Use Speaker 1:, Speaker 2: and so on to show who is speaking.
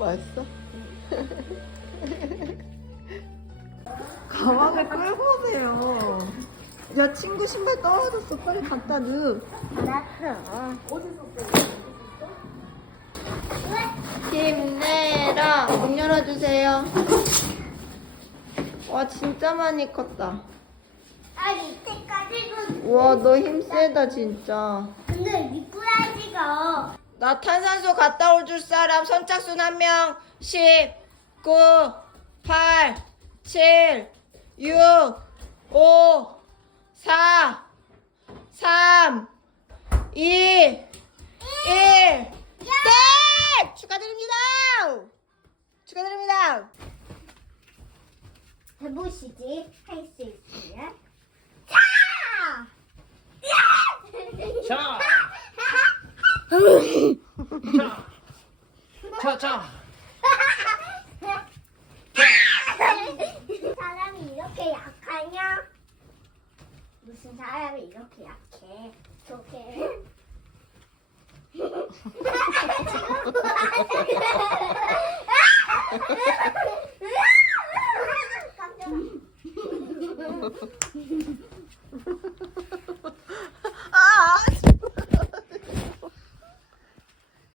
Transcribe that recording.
Speaker 1: 맛있어? 가방을 끌고 오세요. 야 친구 신발 떨어졌어. 빨리 갖다 넣어.
Speaker 2: 알았어.
Speaker 1: 힘내라. 문 열어주세요. 와 진짜 많이 컸다.
Speaker 2: 아 이때까지도
Speaker 1: 와 너 힘세다 진짜.
Speaker 2: 근데 미꾸라지가
Speaker 1: 나 탄산수 갔다 올 줄 사람 선착순 한 명. 10, 9, 8, 7, 6, 5, 4, 3, 2, 1. 네! 축하드립니다. 축하드립니다.
Speaker 2: 해보시지 할 수 있으면 자!
Speaker 3: 자, 자, 자.
Speaker 2: 사람이 이렇게 약하냐? 무슨 사람이 이렇게 약해? 저게. 뭐 깜짝아.